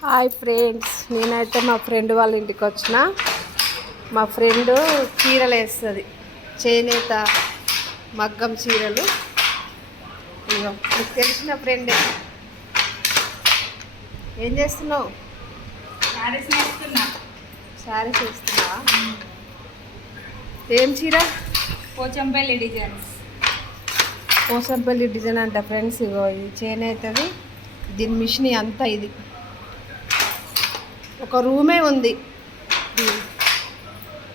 Hi friends, నేనైతే మా friend వాళ్ళ ఇంటికి వచ్చిన. మా ఫ్రెండ్ చీరలు వేస్తుంది, చేనేత మగ్గం చీరలు. ఇగో మీకు తెలిసిన ఫ్రెండే. ఏం చేస్తున్నావు? శారీస్ వేస్తున్నావా? ఏం చీర? పోచంపల్లి డిజైన్స్. పోచంపల్లి డిజైన్ అంట ఫ్రెండ్స్. ఇగో ఇది చేనేతది. దీని మిషన్ అంతా ఇది ఒక రూమే ఉంది.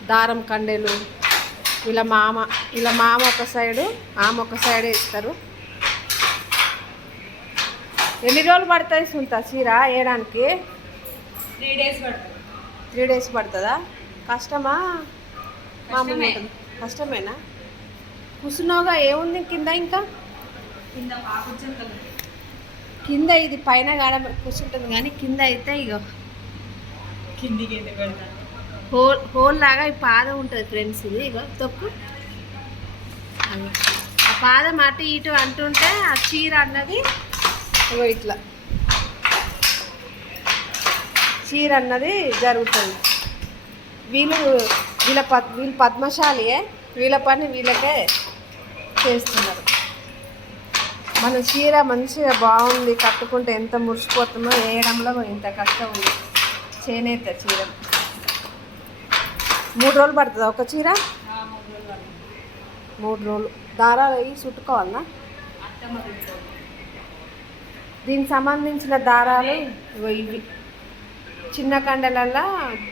దారం కండెలు వీళ్ళ మామ ఒక సైడు, ఆమె ఒక సైడే ఇస్తారు. ఎన్ని రోజులు పడుతుంది సుంత చీర వేయడానికి? 3 days పడుతుంది. 3 days పడుతుందా? కష్టమా? మామూలు కష్టమేనా? కుసునోగా ఏముంది కింద? ఇంకా కింద ఇది పైన గాడ కూర్చుంటుంది కానీ కింద అయితే ఇగో కిందికి హోల్ లాగా ఈ పాదం ఉంటుంది ఫ్రెండ్స్. ఇది ఇగో తొక్కు. ఆ పాదం అటు ఇటు అంటుంటే ఆ చీర అన్నది ఇగో ఇట్లా చీర అన్నది జరుగుతుంది. వీళ్ళు పద్మశాలియే, వీళ్ళ పని వీళ్ళకే చేస్తున్నారు. మన చీర మంచిగా బాగుంది, కట్టుకుంటే ఎంత మురిసిపోతుందో, వేయడంలో ఇంత కష్టం ఉంది. చేనేత చీర 3 రోజులు పడుతుందా ఒక చీర? 3 రోజులు. దారాలు అవి చుట్టుకోవాలన్నా? దీనికి సంబంధించిన దారాలు ఇవి చిన్న కండలల్లా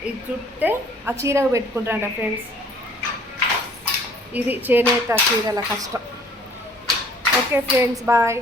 ఇది చుట్టే ఆ చీరకు పెట్టుకుంటారంట ఫ్రెండ్స్. ఇది చేనేత చీరల కష్టం. Okay friends, bye.